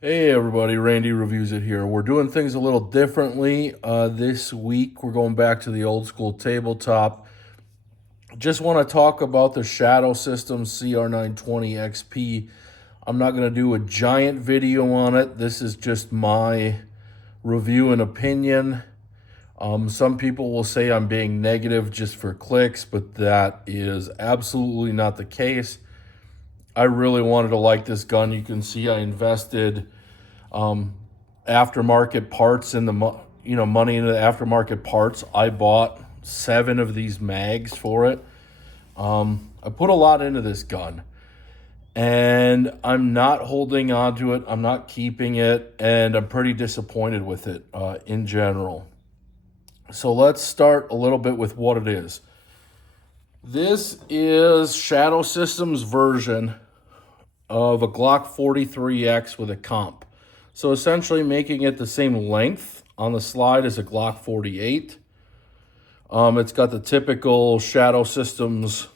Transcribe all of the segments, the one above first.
Hey everybody, Randy Reviews It here. We're doing things a little differently this week. We're going back to the old school tabletop. Just want to talk about the Shadow Systems CR920XP. I'm not going to do a giant video on it. This is just my review and opinion. Some people will say I'm being negative just for clicks, but that is absolutely not the case. I really wanted to like this gun. You can see I invested aftermarket parts in the money into the aftermarket parts. I bought 7 of these mags for it. I put a lot into this gun, and I'm not holding on to it. I'm not keeping it, and I'm pretty disappointed with it in general. So let's start a little bit with what it is. This is Shadow Systems' version of a Glock 43X with a comp. So essentially making it the same length on the slide as a Glock 48. It's got the typical Shadow Systems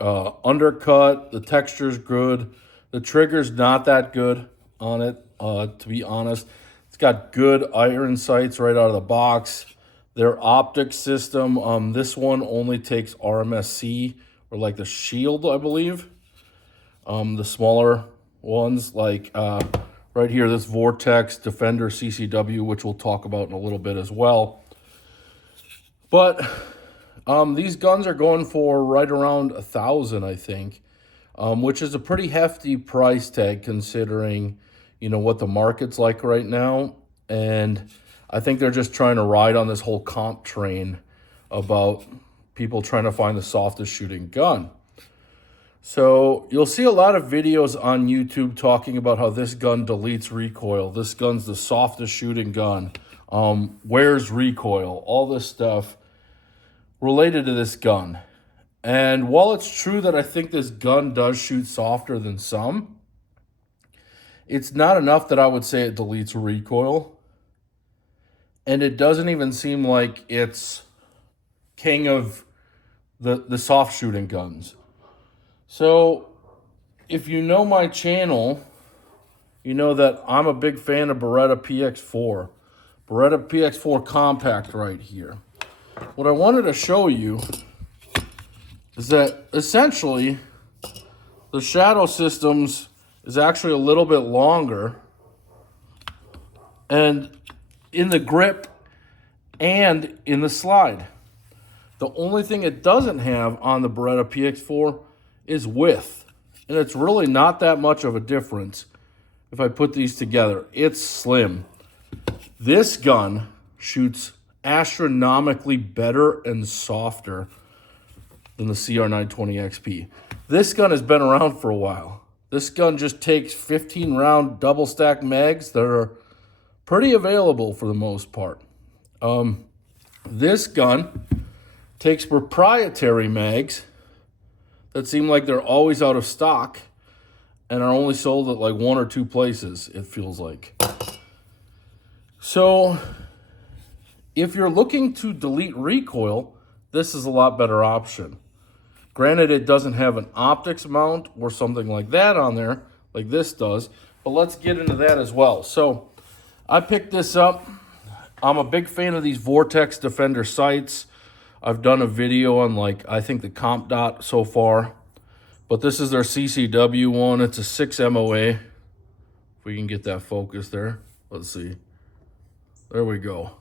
undercut. The texture's good. The trigger's not that good on it, to be honest. It's got good iron sights right out of the box. Their optics system, this one only takes RMSC, or like the Shield, I believe. The smaller ones, like right here, this Vortex Defender CCW, which we'll talk about in a little bit as well. But these guns are going for right around $1,000, I think, which is a pretty hefty price tag considering, what the market's like right now. And I think they're just trying to ride on this whole comp train about people trying to find the softest shooting gun. So you'll see a lot of videos on YouTube talking about how this gun deletes recoil. This gun's the softest shooting gun. Where's recoil? All this stuff related to this gun. And while it's true that I think this gun does shoot softer than some, it's not enough that I would say it deletes recoil. And it doesn't even seem like it's king of the soft shooting guns. So, if you know my channel, you know that I'm a big fan of Beretta PX4. Beretta PX4 Compact right here. What I wanted to show you is that essentially the Shadow Systems is actually a little bit longer and in the grip and in the slide. The only thing it doesn't have on the Beretta PX4 is width, and it's really not that much of a difference if I put these together. It's slim. This gun shoots astronomically better and softer than the CR920XP. This gun has been around for a while. This gun just takes 15 round double stack mags that are pretty available for the most part. This gun takes proprietary mags that seem like they're always out of stock and are only sold at like 1 or 2 places, it feels like. So if you're looking to delete recoil, this is a lot better option. Granted, it doesn't have an optics mount or something like that on there, like this does, but let's get into that as well. So I picked this up. I'm a big fan of these Vortex Defender sights. I've done a video on I think the comp dot so far, but this is their CCW one. It's a 6 MOA. If we can get that focus there. Let's see. There we go.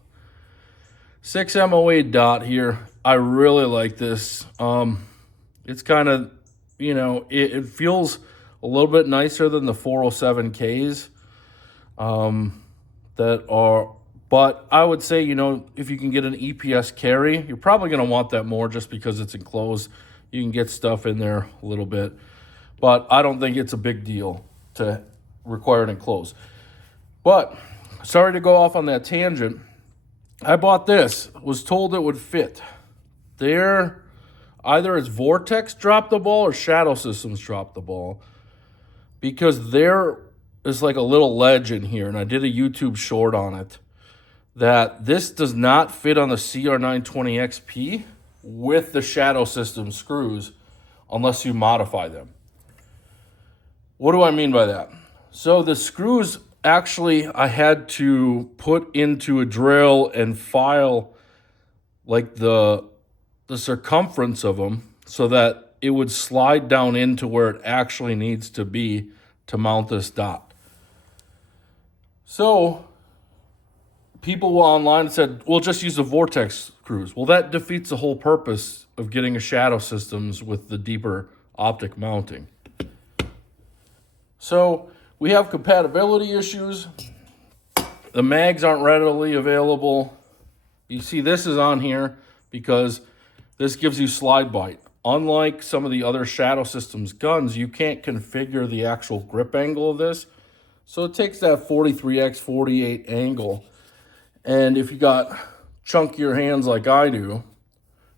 6 MOA dot here. I really like this. It's kind of, it feels a little bit nicer than the 407Ks but I would say, if you can get an EPS carry, you're probably going to want that more just because it's enclosed. You can get stuff in there a little bit, but I don't think it's a big deal to require it enclosed. But sorry to go off on that tangent. I bought this, was told it would fit. Either it's Vortex dropped the ball or Shadow Systems dropped the ball, because there is like a little ledge in here, and I did a YouTube short on it, that this does not fit on the CR920XP with the Shadow System screws unless you modify them. What do I mean by that? So the screws, actually, I had to put into a drill and file like the circumference of them so that it would slide down into where it actually needs to be to mount this dot. So people online said, well, just use the Vortex screws. Well, that defeats the whole purpose of getting a Shadow Systems with the deeper optic mounting. So we have compatibility issues. The mags aren't readily available. You see this is on here because this gives you slide bite. Unlike some of the other Shadow Systems guns, you can't configure the actual grip angle of this. So it takes that 43x48 angle. And if you got chunkier hands like I do,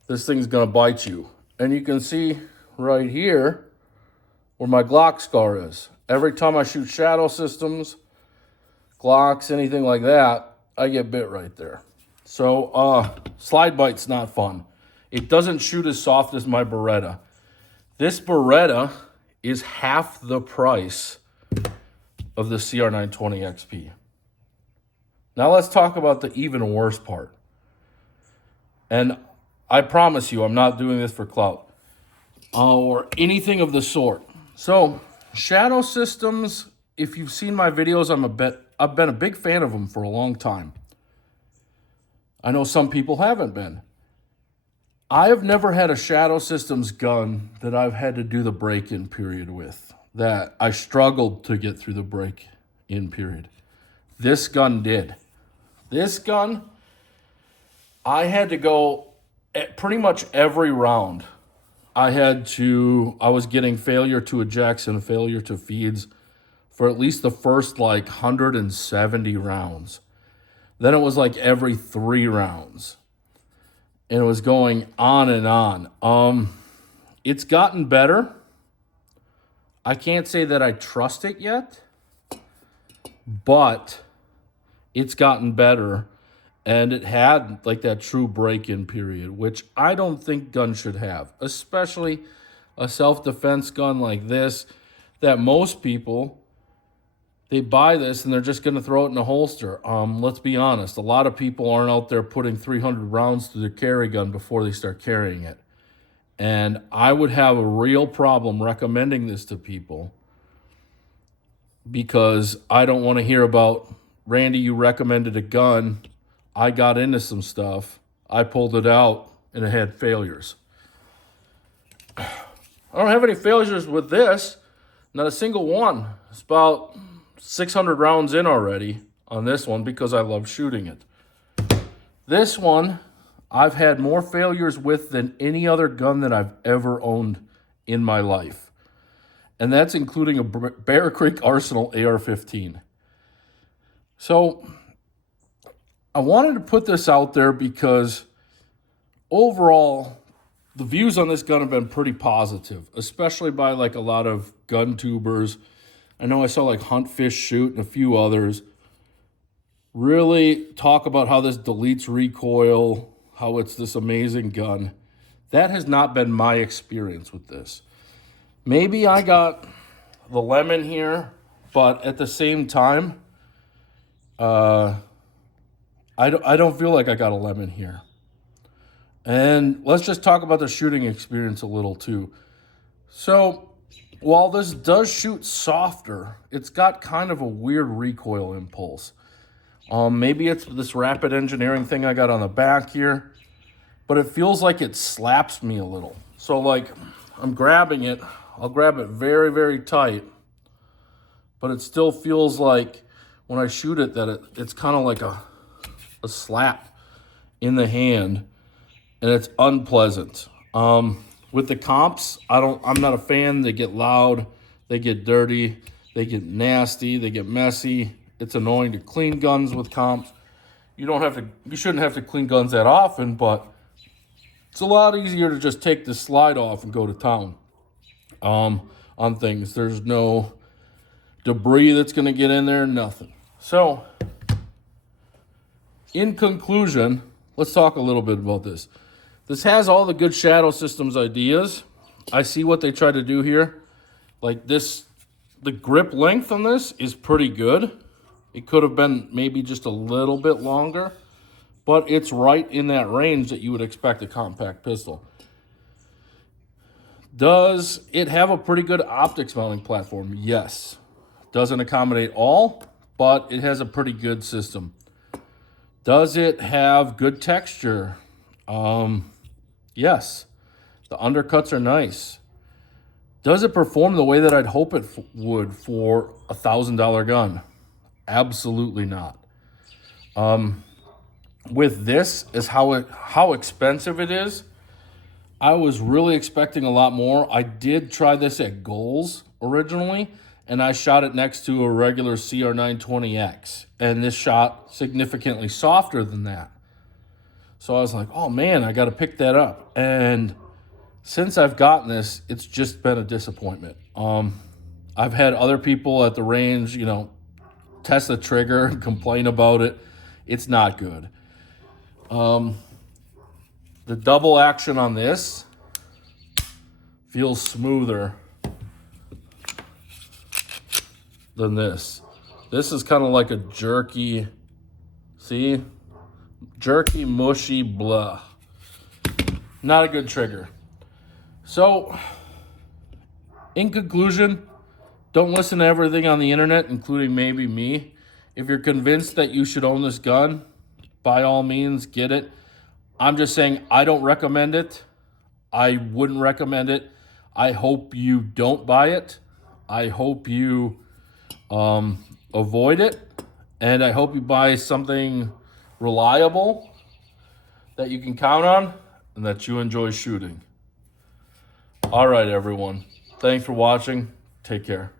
this thing's gonna bite you. And you can see right here where my Glock scar is. Every time I shoot Shadow Systems, Glocks, anything like that, I get bit right there. So slide bite's not fun. It doesn't shoot as soft as my Beretta. This Beretta is half the price of the CR920XP. Now let's talk about the even worse part. And I promise you, I'm not doing this for clout or anything of the sort. So Shadow Systems, if you've seen my videos, I've been a big fan of them for a long time. I know some people haven't been. I have never had a Shadow Systems gun that I've had to do the break-in period with, that I struggled to get through the break-in period. This gun did. This gun, I had to go at pretty much every round. I was getting failure to ejects and failure to feeds for at least the first like 170 rounds. Then it was like every 3 rounds. And it was going on and on. It's gotten better. I can't say that I trust it yet, but it's gotten better. And it had like that true break-in period, which I don't think guns should have, especially a self-defense gun like this, that most people, they buy this and they're just going to throw it in a holster. Let's be honest. A lot of people aren't out there putting 300 rounds to their carry gun before they start carrying it. And I would have a real problem recommending this to people because I don't want to hear about, Randy, you recommended a gun. I got into some stuff. I pulled it out and it had failures. I don't have any failures with this. Not a single one. It's about 600 rounds in already on this one because I love shooting it. This one, I've had more failures with than any other gun that I've ever owned in my life. And that's including a Bear Creek Arsenal AR-15. So I wanted to put this out there because overall, the views on this gun have been pretty positive, especially by like a lot of gun tubers. I know I saw like Hunt Fish Shoot and a few others really talk about how this deletes recoil, how it's this amazing gun. That has not been my experience with this. Maybe I got the lemon here, but at the same time, I don't feel like I got a lemon here. And let's just talk about the shooting experience a little too. So while this does shoot softer, it's got kind of a weird recoil impulse. Maybe it's this rapid engineering thing I got on the back here, but it feels like it slaps me a little. So like I'm grabbing it, I'll grab it very, very tight, but it still feels like when I shoot it that it's kind of like a slap in the hand, and it's unpleasant. With the comps, I'm not a fan. They get loud, they get dirty, they get nasty, they get messy. It's annoying to clean guns with comps. You shouldn't have to clean guns that often, but it's a lot easier to just take the slide off and go to town on things. There's no debris that's gonna get in there, nothing. So in conclusion, let's talk a little bit about this. This has all the good Shadow Systems ideas. I see what they try to do here. Like this The grip length on this is pretty good. It could have been maybe just a little bit longer, but it's right in that range that you would expect a compact pistol. Does it have a pretty good optics mounting platform? Yes. Doesn't accommodate all, but it has a pretty good system. Does it have good texture? Yes. The undercuts are nice. Does it perform the way that I'd hope it would for a $1,000 gun? Absolutely not. With this is how expensive it is. I was really expecting a lot more. I did try this at Goals originally, and I shot it next to a regular CR920X, and this shot significantly softer than that. So I was like, oh man, I got to pick that up. And since I've gotten this, it's just been a disappointment. I've had other people at the range, you know, test the trigger and complain about it. It's not good. The double action on this feels smoother than this. This is kind of like a jerky, see? Jerky, mushy, blah. Not a good trigger. So, in conclusion, don't listen to everything on the internet, including maybe me. If you're convinced that you should own this gun, by all means, get it. I'm just saying I don't recommend it. I wouldn't recommend it. I hope you don't buy it. I hope you avoid it. And I hope you buy something reliable that you can count on and that you enjoy shooting. All right, everyone. Thanks for watching. Take care.